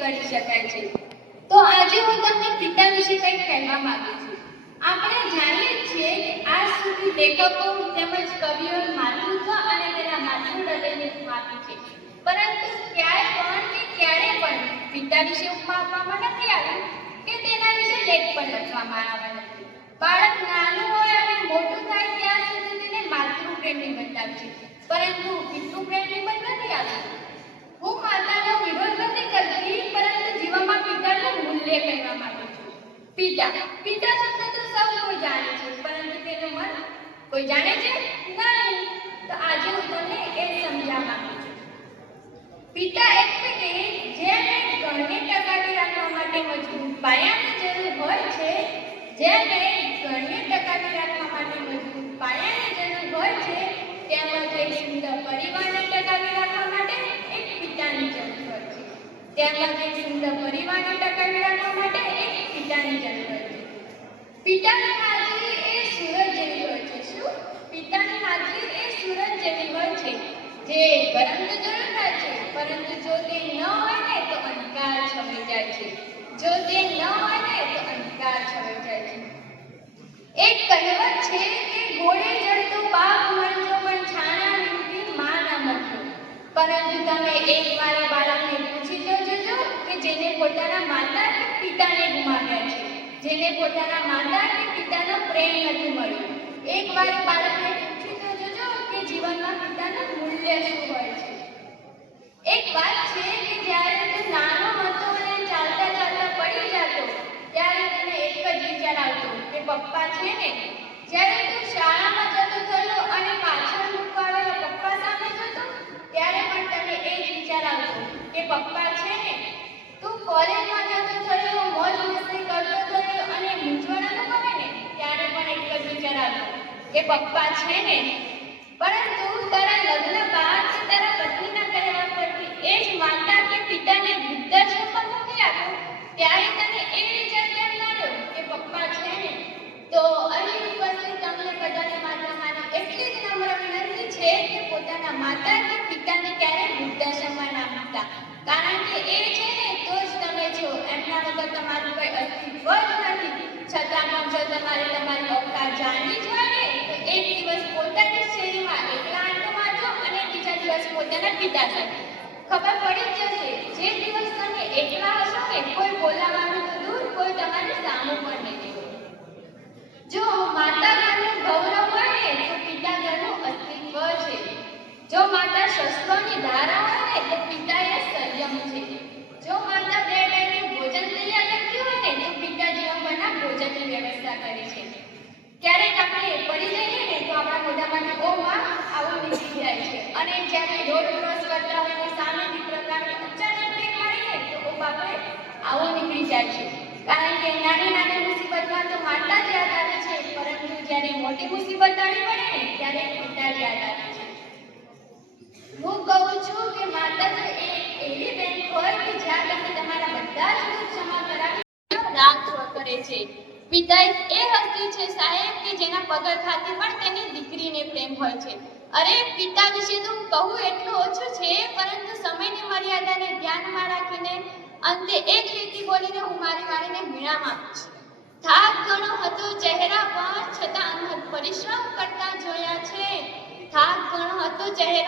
કરી શકાય છે। તો આજે હું તમને પિતા વિશે કંઈક કહેવા માંગુ છું। આપણે જાણીએ છીએ કે આજ સુધી લેખકો તેમજ કવિઓ માતૃત્વ અને તેના માતૃહૃદયને આપી છે, પરંતુ ક્યારે પણ પિતા વિશે ઉપમા આપવામાં નથી આવી કે તેના વિશે લેખ પણ લખવામાં આવ્યા નથી। બાળક નાનું હોય અને મોટું થાય ત્યાં સુધી તેને માતૃપ્રેમની બંધ છે, પરંતુ પિતૃપ્રેમની બંધ નથી આવતી। હું માતાનો વિરોધ નથી કરતી, પરંતુ જીવનમાં પિતાનું મૂલ્ય કહેવા માંગુ છું। પિતા શબ્દ તો સૌ કોઈ જાણે છે, પરંતુ તેનું મન કોઈ જાણે છે નહીં। તો આજે હું તમને એ સમજાવવા માંગુ છું। પિતા એટલે કે જેને ઘરને ટકાવી રાખવા માટે મજબૂત પાયાની જરૂર હોય છે, તેમજ એક સુંદર પરિવારને ટકાવી રાખવા માટે એક પિતાની જરૂર હોય છે। પિતાની હાજરી એ સૂરજ જેવી હોય છે। શું? પિતાની હાજરી એ સૂરજ જેવી હોય છે, જે ગરમ તો જરૂર થાય છે, પરંતુ જો તે ન હોય ને તો અંધકાર છવાઈ જાય છે। એક કહેવત છે કે ઘોડે ચડતો પાપ મળજો પણ છાણા વીણતી માં ના મળજો, પરંતુ તમે એકવાર બાળકને પૂછી જોજો કે જેને પોતાના માતા કે પિતાને ગુમાવ્યા છે, જેને પોતાના માતા કે પિતાનો પ્રેમ નથી મળ્યો, એકવાર બાળકને પૂછી જોજો કે જીવનમાં પિતાનું મૂલ્ય શું હોય છે। એક વાત છે કે જ્યારે તું નાનો હતો અને ચાલતા ચાલતા પડી જતો, ત્યારે તને એક જ વિચાર આવતો કે પપ્પા છે ને। જ્યારે તું શાળામાં જતો થયો અને પાછળ મૂકવા આવેલા પપ્પા સામે જોતો, ત્યારે પણ તને એ જ વિચાર આવતો કે પપ્પા છે ને। તું કોલેજમાં જતો થયો, મોજ મસ્તી કરતો થયો અને મૂંઝવણ અનુભવે ને, ત્યારે પણ એક જ વિચાર આવતો કે પપ્પા છે ને। પરંતુ તારા લગ્ન બાદ કે તારા પત્નીના કહેવા પરથી એ જ માતા કે પિતાને વૃદ્ધાશ્રમમાં મૂકી આપો, ત્યારે તને એ વિચાર કેમ ન આવ્યો કે પપ્પા છે ને। તો અહીં ઉપસ્થિત તમને બધાને મારી એટલી જ નમ્ર વિનંતી છે કે પોતાના માતા કે પિતાને ક્યારેય વૃદ્ધાશ્રમમાં ના મૂકતા, કારણ કે એ છે ને તો જ તમે છો, એમના વગર તમારું કંઈ અસ્તિત્વ જ નથી। છતાં પણ જો તમારે તમારી ઓકાત જાણવી જ હોય ને, તો એક દિવસ પોતાની શેરીમાં એકલા આંટો મારજો અને બીજા દિવસ પોતાના પિતા સાથે। ખબર પડી જ જશે, જે દિવસ તમે એકલા હશો ને, કોઈ બોલાવવાનું તો દૂર, કોઈ તમારી સામું પણ નહીં જોવે। જો માતા ઘરનું ગૌરવ હોય ને, તો પિતા ઘરનું અસ્તિત્વ છે। જો માતા શસ્ત્રોની ધારા હોય ને, તો પિતા એ સંયમ છે। જો માતા બે ટાઈમનું ભોજન તૈયાર કરતી હોય ને, તો પિતા જીવનભરના ભોજનની વ્યવસ્થા કરે છે। ક્યારેક આપણે પડી જઈએ ને તો આપણા મોઢામાંથી ઓ માં આવું નીકળી જાય છે, અને જ્યારે રોડ ક્રોસ કરતા હોય ને સામેથી પ્રકારની અચાનક બ્રેક મારી ને તો ઓ બાપરે આવું નીકળી જાય છે, કારણ કે નાની મુસીબતમાં તો માતા જ યાદ આવે છે, પરંતુ જ્યારે મોટી મુસીબત આવી પડે ને ત્યારે પિતા જ યાદ આવે છે। હું કહું છું કે માતા તો એવી બેંક હોય કે જ્યાં તમે તમારા બધા જ દુઃખ જમા કરાવી રાખ કરે છે। પિતા એ હસ્તી છે સાહેબ કે જેના પગરખાથી પણ તેની દીકરીને પ્રેમ હોય છે। અરે પિતા વિશે તો કહું એટલું ઓછું છે, પરંતુ સમયની મર્યાદાને ધ્યાનમાં રાખીને અંતે એક લીટી બોલીને હું મારી વાણીને વિરામ આપું છું। થાક ઘણો હતો ચહેરા પર, છતાં અનહદ પરિશ્રમ કરતા જોયા છે। થાક ઘણો હતો ચહેરા